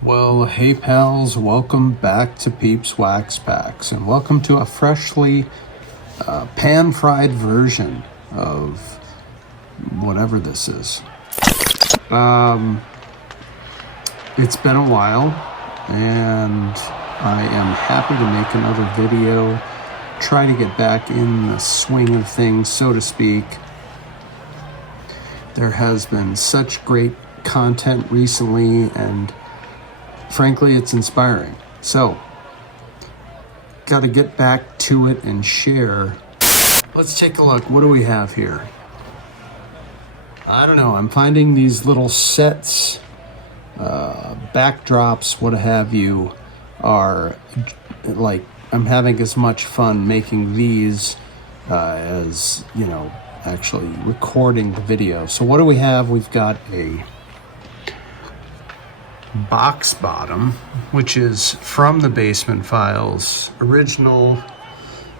Well, hey pals, welcome back to Peeps Wax Packs, and welcome to a freshly pan-fried version of whatever this is. It's been a while, and I am happy to make another video, try to get back in the swing of things, so to speak. There has been such great content recently, and frankly, it's inspiring. So, got to get back to it and share. Let's take a look. What do we have here? I don't know. I'm finding these little sets, backdrops, what have you, are like, I'm having as much fun making these as, actually recording the video. So what do we have? We've got a box bottom, which is from the Basement Files, original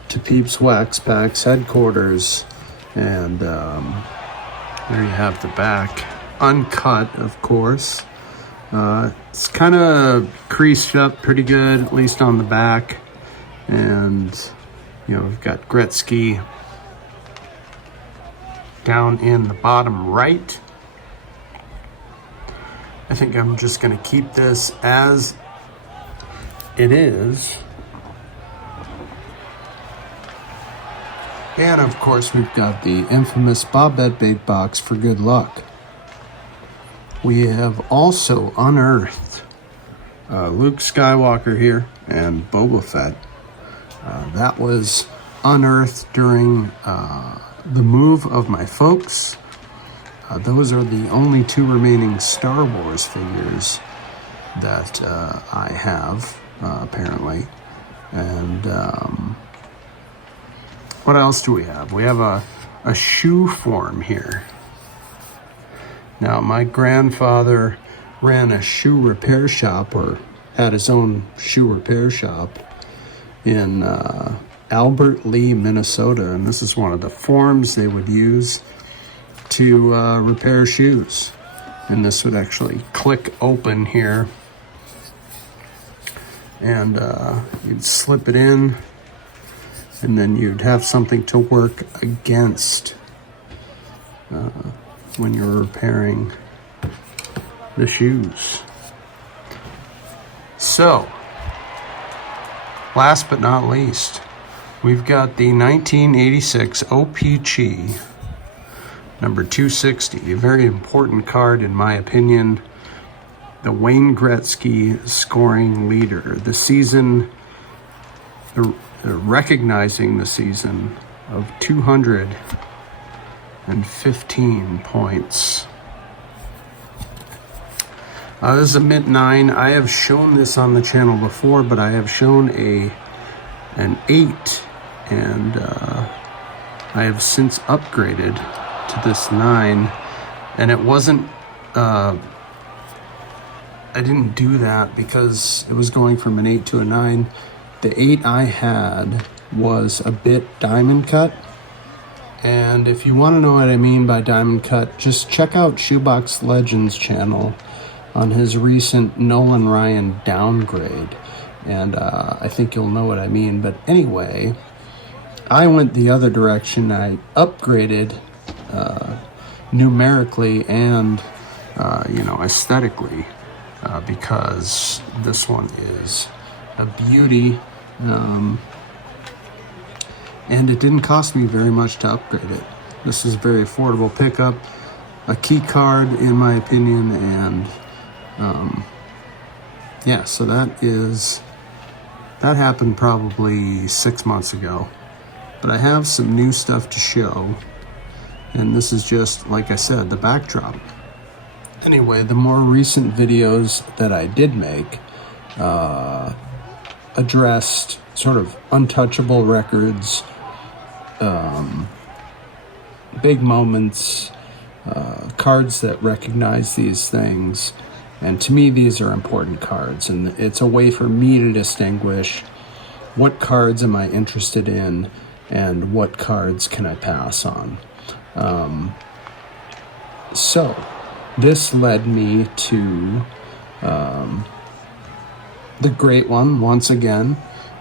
to Peeps Wax Packs headquarters, and there you have the back, uncut, of course. It's kind of creased up pretty good, at least on the back, and we've got Gretzky down in the bottom right. I think I'm just going to keep this as it is. And of course, we've got the infamous Bobette bait box for good luck. We have also unearthed Luke Skywalker here and Boba Fett. That was unearthed during the move of my folks. Those are the only two remaining Star Wars figures that I have, apparently. And what else do we have? We have a shoe form here. Now, my grandfather ran a shoe repair shop, or had his own shoe repair shop in Albert Lee, Minnesota. And this is one of the forms they would use to repair shoes, and this would actually click open here, and you'd slip it in, and then you'd have something to work against when you're repairing the shoes. So, last but not least, we've got the 1986 OPC number 260, a very important card in my opinion. The Wayne Gretzky scoring leader. The season, recognizing the season of 215 points. This is a Mint 9. I have shown this on the channel before, but I have shown an 8, and I have since upgraded to this 9, and it wasn't I didn't do that because it was going from an 8 to a 9. The 8 I had was a bit diamond cut, and if you want to know what I mean by diamond cut, just check out Shoebox Legends channel on his recent Nolan Ryan downgrade, and I think you'll know what I mean. But anyway, I went the other direction. I upgraded numerically and aesthetically, because this one is a beauty, and it didn't cost me very much to upgrade it. This is a very affordable pickup, a key card in my opinion, and so that happened probably 6 months ago. But I have some new stuff to show, and this is just, like I said, the backdrop. Anyway, the more recent videos that I did make addressed sort of untouchable records, big moments, cards that recognize these things. And to me, these are important cards, and it's a way for me to distinguish what cards am I interested in and what cards can I pass on. So this led me to the great one once again.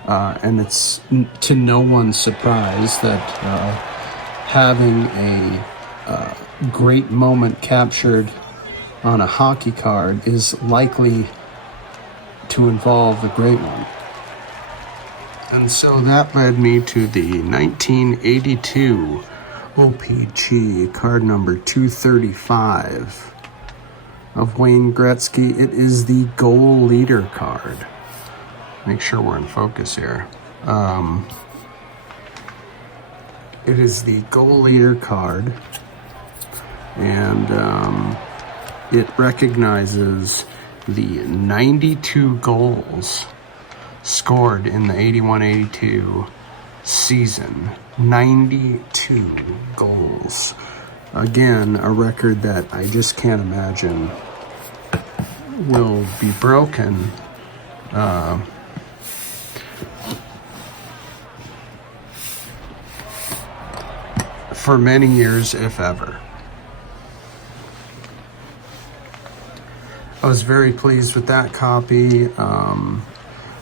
And it's to no one's surprise that having a great moment captured on a hockey card is likely to involve the great one. And so that led me to the 1982 OPG card number 235 of Wayne Gretzky. It is the goal leader card. Make sure we're in focus here. It is the goal leader card, and it recognizes the 92 goals scored in the 81-82 season. 92 goals. Again, a record that I just can't imagine will be broken for many years, if ever. I was very pleased with that copy.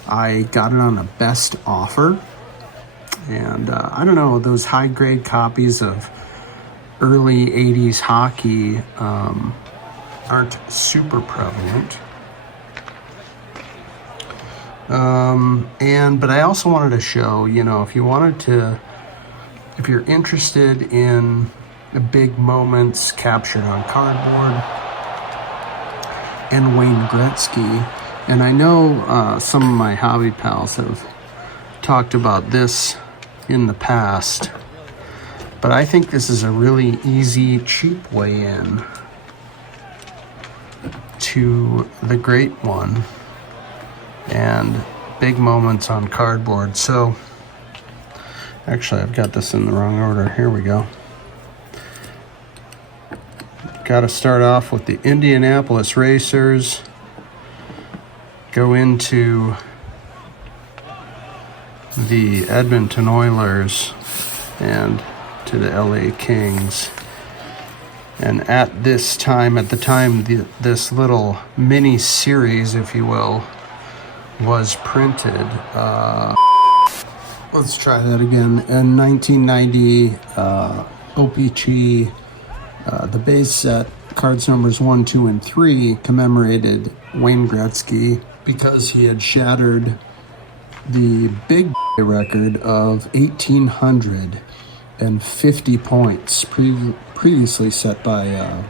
I got it on a best offer, and I don't know, those high grade copies of early 80s hockey aren't super prevalent. But I also wanted to show, if you're interested in the big moments captured on cardboard and Wayne Gretzky, and I know some of my hobby pals have talked about this in the past, but I think this is a really easy, cheap way in to the great one and big moments on cardboard. So, actually, I've got this in the wrong order. Here we go. Got to start off with the Indianapolis Racers, go into the Edmonton Oilers, and to the LA Kings. And at the time this little mini series, if you will, was printed, let's try that again. In 1990, OPG, the base set, cards numbers 1, 2, and 3 commemorated Wayne Gretzky because he had shattered the big record of 1,850 points previously set by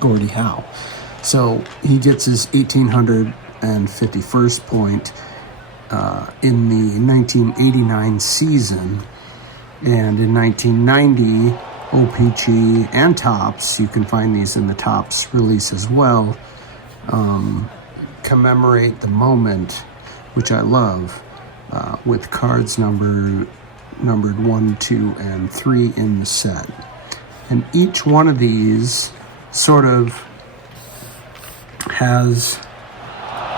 Gordie Howe. So he gets his 1,851st point in the 1989 season, and in 1990, OPG and Topps, you can find these in the Topps release as well, commemorate the moment, which I love, with cards numbered 1, 2, and 3 in the set. And each one of these sort of has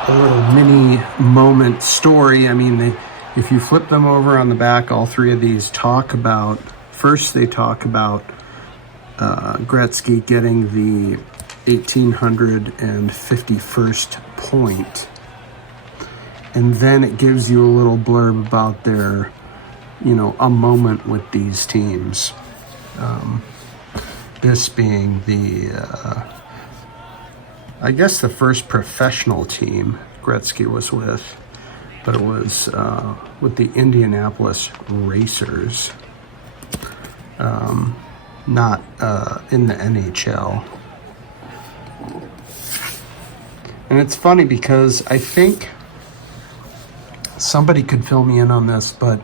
a little mini moment story. I mean, if you flip them over on the back, all three of these talk about, first they talk about Gretzky getting the 1,851st point, and then it gives you a little blurb about their, a moment with these teams. This being I guess the first professional team Gretzky was with, but it was with the Indianapolis Racers, not in the NHL. And it's funny because I think somebody could fill me in on this, but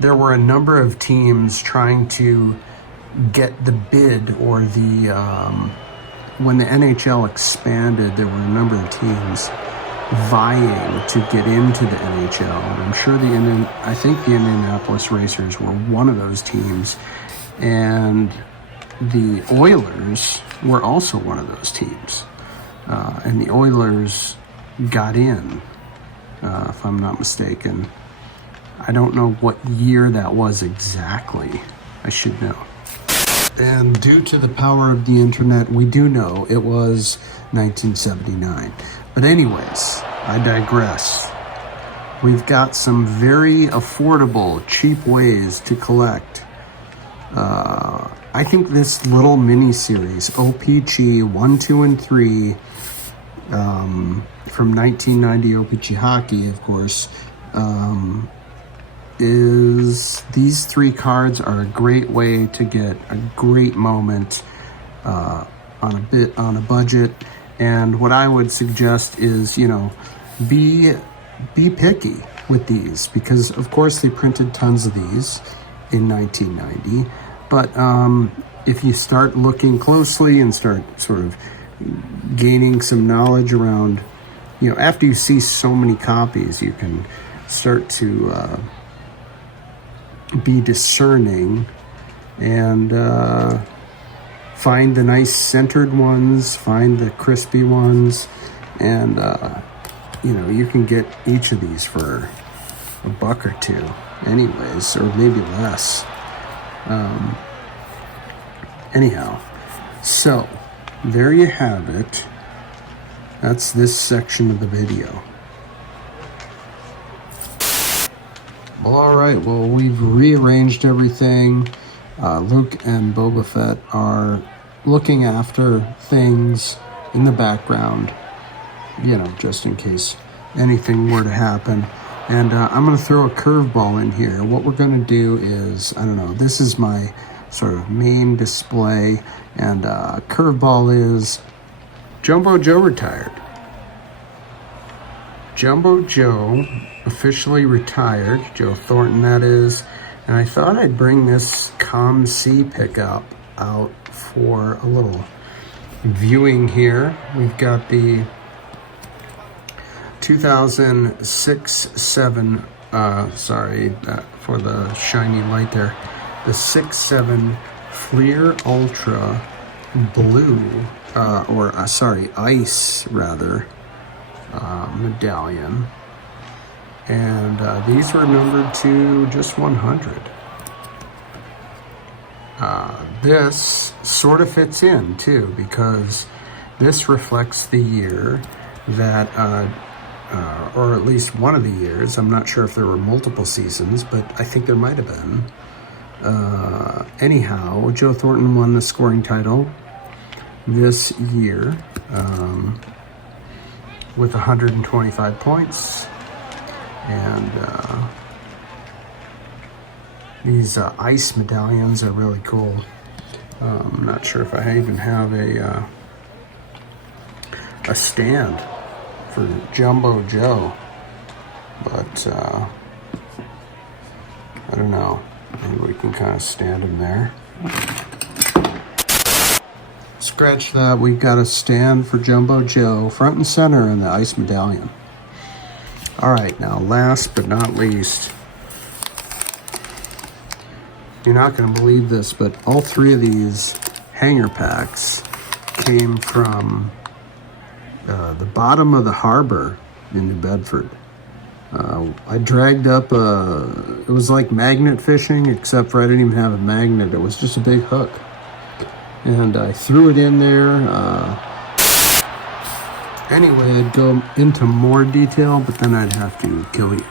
there were a number of teams trying to get the bid, or the when the NHL expanded, there were a number of teams vying to get into the NHL. And I'm sure I think the Indianapolis Racers were one of those teams, and the Oilers were also one of those teams. And the Oilers got in, if I'm not mistaken. I don't know what year that was exactly. I should know. And due to the power of the internet, we do know it was 1979. But anyways, I digress. We've got some very affordable, cheap ways to collect. I think this little mini series, OPG 1, 2, and 3, from 1990 OPG Hockey, of course, is these 3 cards are a great way to get a great moment on a budget. And what I would suggest is, be picky with these, because of course they printed tons of these in 1990. But if you start looking closely and start sort of gaining some knowledge around, after you see so many copies, you can start to be discerning and find the nice centered ones, find the crispy ones, and you can get each of these for $1 or $2 anyways, or maybe less. Anyhow, so there you have it. That's this section of the video. Well, all right. Well, we've rearranged everything. Luke and Boba Fett are looking after things in the background, just in case anything were to happen. And I'm going to throw a curveball in here. What we're going to do is, this is my sort of main display, and curveball is Jumbo Joe retired. Jumbo Joe officially retired, Joe Thornton that is, and I thought I'd bring this COM-C pickup out for a little viewing here. We've got the 2006-7, for the shiny light there, the 6-7 Fleer Ultra Blue, Ice rather, medallion. And these were numbered to just 100. This sort of fits in too, because this reflects the year that, or at least one of the years, I'm not sure if there were multiple seasons, but I think there might have been. Anyhow, Joe Thornton won the scoring title this year with 125 points. And these ice medallions are really cool. I'm not sure if I even have a stand for Jumbo Joe, but I don't know. Maybe we can kind of stand him there. Scratch that. We got a stand for Jumbo Joe, front and center in the ice medallion. All right, now last but not least, you're not going to believe this, but all 3 of these hanger packs came from the bottom of the harbor in New Bedford. I dragged up it was like magnet fishing, except for I didn't even have a magnet. It was just a big hook. And I threw it in there. Anyway, I'd go into more detail, but then I'd have to kill you.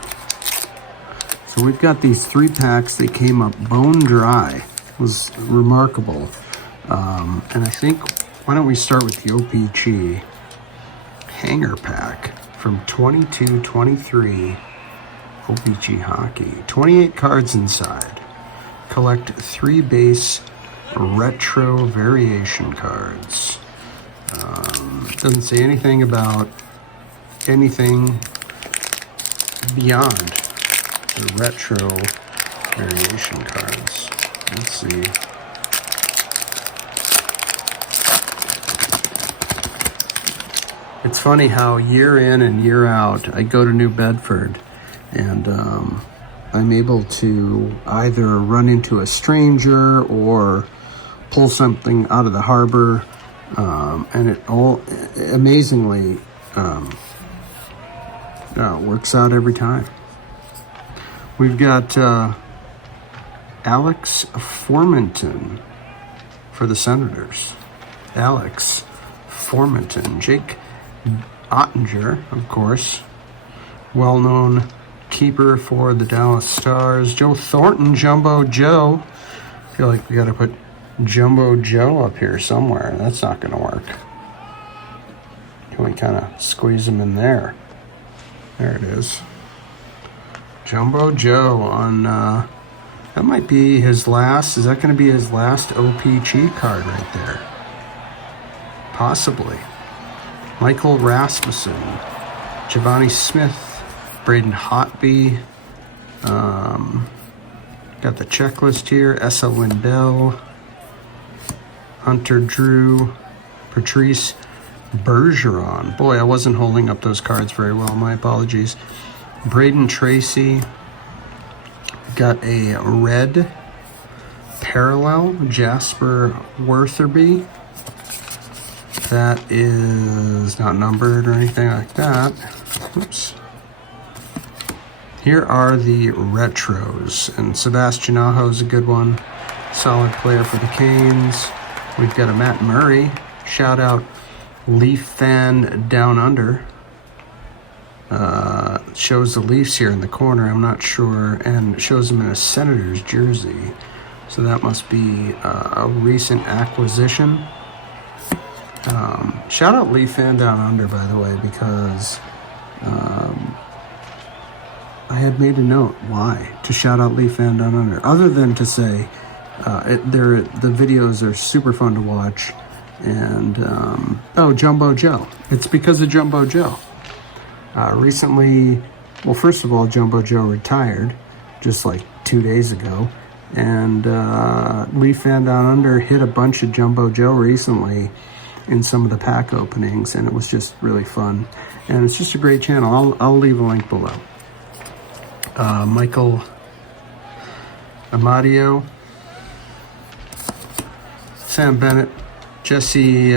So we've got these 3 packs. They came up bone dry. It was remarkable. And I think, why don't we start with the OPG hanger pack from 22-23 OPG Hockey. 28 cards inside. Collect 3 base retro variation cards. Doesn't say anything about anything beyond the retro variation cards. Let's see. It's funny how year in and year out I go to New Bedford, and I'm able to either run into a stranger or pull something out of the harbor, and it all amazingly works out every time. We've got Alex Formenton for the Senators. Alex Formenton. Jake Ottinger, of course, well-known keeper for the Dallas Stars. Joe Thornton, Jumbo Joe. I feel like we got to put Jumbo Joe up here somewhere. That's not going to work. Can we kind of squeeze him in there? There it is. Jumbo Joe on, that might be his last, is that going to be his last OPG card right there? Possibly. Michael Rasmussen, Giovanni Smith, Braden Hotby, got the checklist here, Essa Lindell, Hunter Drew, Patrice Bergeron. Boy, I wasn't holding up those cards very well, my apologies. Braden Tracy, got a red parallel, Jasper Wortherby. That is not numbered or anything like that. Oops. Here are the retros, and Sebastian Aho is a good one. Solid player for the Canes. We've got a Matt Murray. Shout out Leaf fan down under. Shows the Leafs here in the corner, I'm not sure, and shows them in a Senators jersey. So that must be a recent acquisition. Shout out Leaf fan down under, by the way, because I had made a note why to shout out Leaf fan down under, other than to say the videos are super fun to watch. And oh, Jumbo Joe, it's because of Jumbo Joe. Recently, well, first of all, Jumbo Joe retired just like 2 days ago, and Leaf fan down under hit a bunch of Jumbo Joe recently in some of the pack openings, and it was just really fun. And it's just a great channel. I'll leave a link below. Michael Amadio, Sam Bennett, Jesse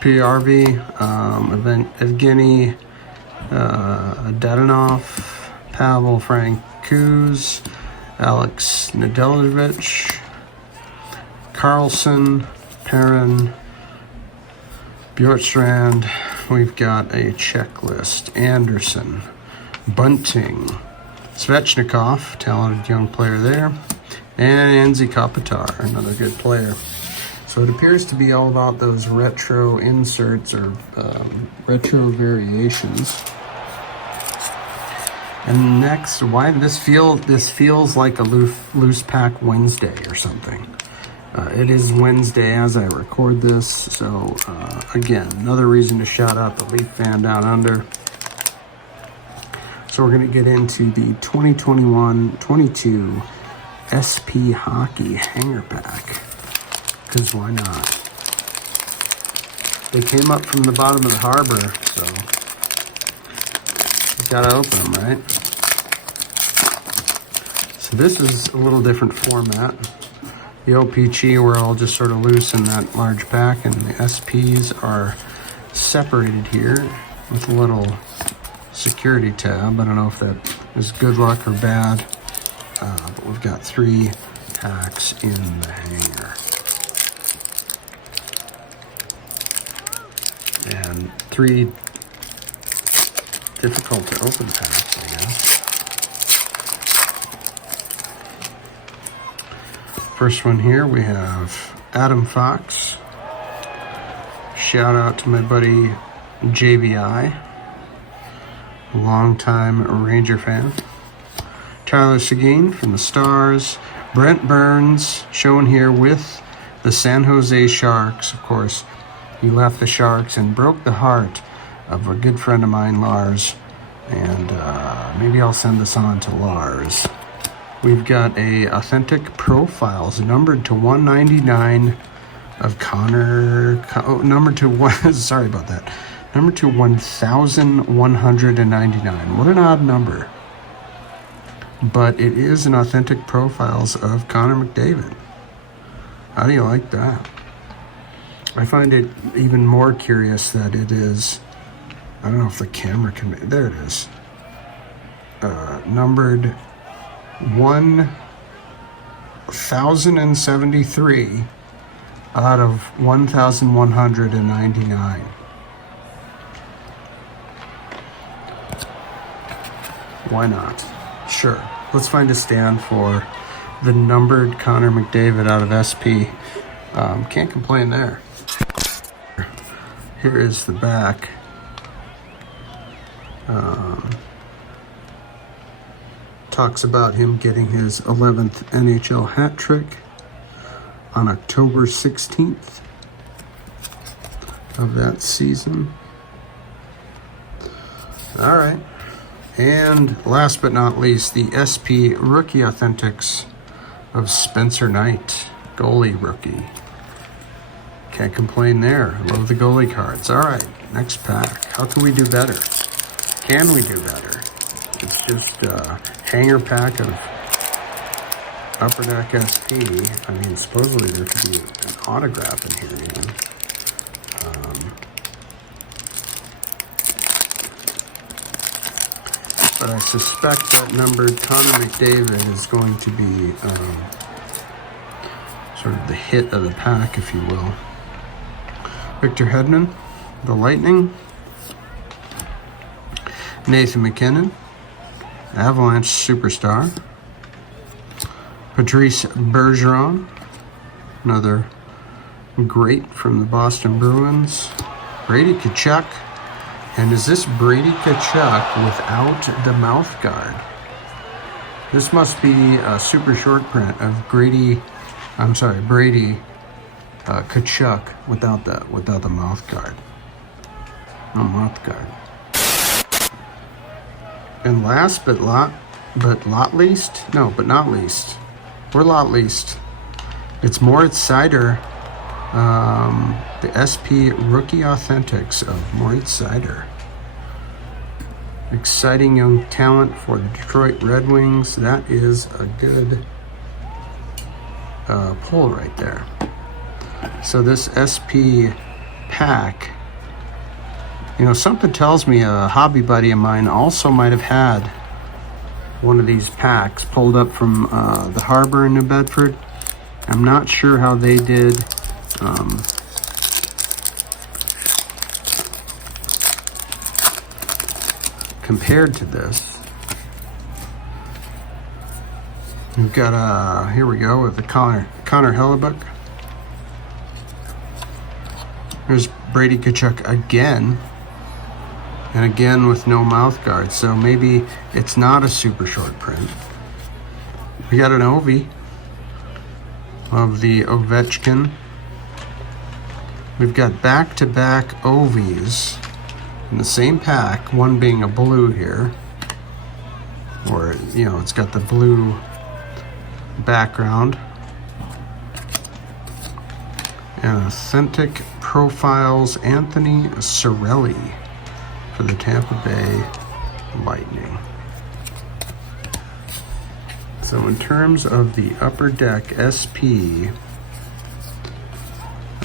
PRV, Evgeny Dadanov, Pavel Francouz, Alex Nedeljkovic, Carlson, Perrin, Bjorkstrand. We've got a checklist. Anderson, Bunting, Svechnikov, talented young player there, and Anze Kopitar, another good player. So it appears to be all about those retro inserts or retro variations. And next, why this feels like a loose pack Wednesday or something. It is Wednesday as I record this, so again, another reason to shout out the Leaf fan down under. So we're going to get into the 2021-22 SP Hockey Hanger Pack, because why not? They came up from the bottom of the harbor, so you gotta open them, right? So this is a little different format. The OPG were all just sort of loose in that large pack, and the SPs are separated here with a little security tab. I don't know if that is good luck or bad, but we've got 3 packs in the hanger. And 3 difficult to open packs, I guess. First one here, we have Adam Fox. Shout out to my buddy JBI, longtime Ranger fan. Tyler Seguin from the Stars. Brent Burns, shown here with the San Jose Sharks. Of course, he left the Sharks and broke the heart of a good friend of mine, Lars. And maybe I'll send this on to Lars. We've got a Authentic Profiles, numbered to 199 of Connor. Numbered to one. Sorry about that. Numbered to 1,199. What an odd number. But it is an Authentic Profiles of Connor McDavid. How do you like that? I find it even more curious that it is, I don't know if the camera can, there it is, numbered 1,073 out of 1,199. Why not? Sure. Let's find a stand for the numbered Connor McDavid out of SP. Can't complain there. Here is the back. Talks about him getting his 11th NHL hat trick on October 16th of that season. All right. And last but not least, the SP Rookie Authentics of Spencer Knight, goalie rookie. Can't complain there. Love the goalie cards. All right, next pack. How can we do better? Can we do better? It's just a hanger pack of Upper Deck SP. I mean, supposedly there could be an autograph in here even. But I suspect that numbered Connor McDavid is going to be sort of the hit of the pack, if you will. Victor Hedman, the Lightning. Nathan McKinnon, Avalanche superstar. Patrice Bergeron, another great from the Boston Bruins. Brady Tkachuk. And is this Brady Tkachuk without the mouth guard? This must be a super short print of Brady Tkachuk without the mouth guard. No mouth guard. And last but not least. We're lot least. It's Moritz Seider. The SP Rookie Authentics of Moritz Seider. Exciting young talent for the Detroit Red Wings. That is a good pull right there. So this SP pack, you know, something tells me a hobby buddy of mine also might have had one of these packs pulled up from the harbor in New Bedford. I'm not sure how they did. Compared to this, we've got here we go with the Connor Hellebuck. There's Brady Tkachuk again, and again with no mouth guard, so maybe it's not a super short print. We got an Ovi of the Ovechkin. We've got back-to-back Ovies in the same pack, one being a blue here, or, you know, it's got the blue background. And Authentic Profiles Anthony Cirelli for the Tampa Bay Lightning. So in terms of the Upper Deck SP,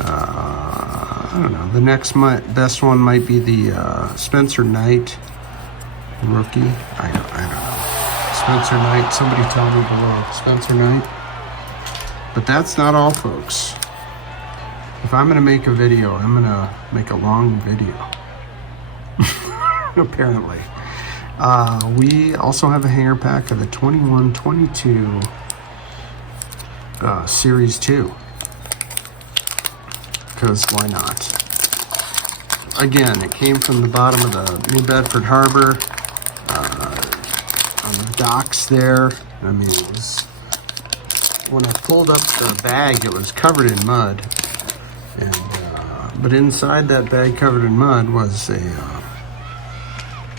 I don't know, the next best one might be the Spencer Knight rookie. I don't know. Spencer Knight, somebody tell me below. Spencer Knight. But that's not all, folks. If I'm going to make a video, I'm going to make a long video. Apparently. We also have a hanger pack of the 21-22 Series 2. Because why not? Again, it came from the bottom of the New Bedford Harbor, on the docks there. I mean, it was, when I pulled up the bag, it was covered in mud. And but inside that bag covered in mud was a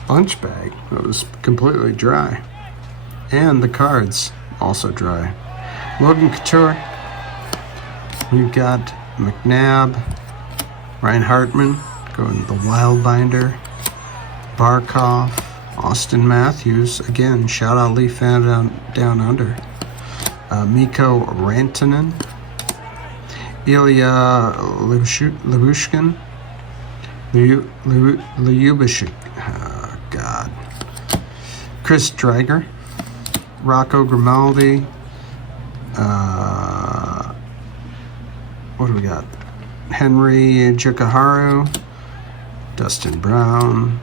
lunch bag that was completely dry. And the cards also dry. Logan Couture. We've got McNabb, Ryan Hartman, going to the Wild Binder, Barkov, Austin Matthews, again, shout out Leaf fan down under, Mikko Rantanen, Ilya Lyubushkin, God, Chris Dreiger, Rocco Grimaldi, what do we got? Henry Jukaharu, Dustin Brown,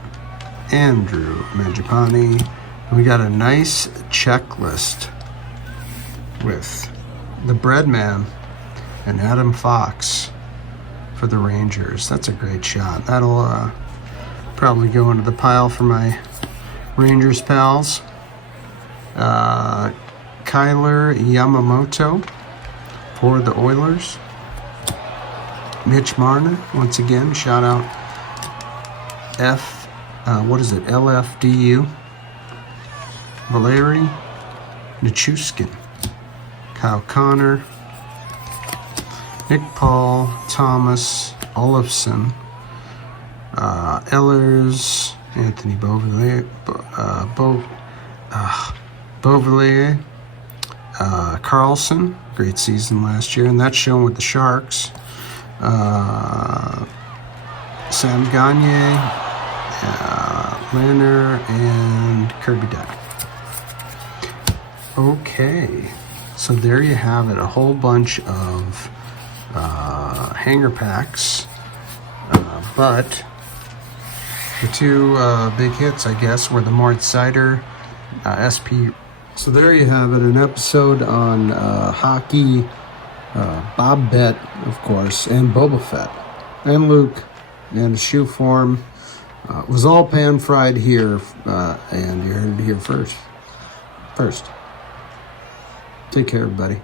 Andrew Mangiapane, We got a nice checklist with the Breadman and Adam Fox for the Rangers. That's a great shot. That'll probably go into the pile for my Rangers pals. Kyler Yamamoto for the Oilers. Mitch Marner, once again, shout out LFDU. Valeri Nichushkin. Kyle Connor. Nick Paul, Thomas, Olofsson, Ehlers, Anthony Beauvillier, Carlson, great season last year, and that's shown with the Sharks. Sam Gagne, Lanner, and Kirby Dach. Okay, so there you have it, a whole bunch of hanger packs, but the two big hits, I guess, were the Mort Sider SP. So there you have it, an episode on hockey, Bob Bett, of course, and Boba Fett, and Luke, and the shoe form. It was all pan-fried here, and you heard it here first. Take care, everybody.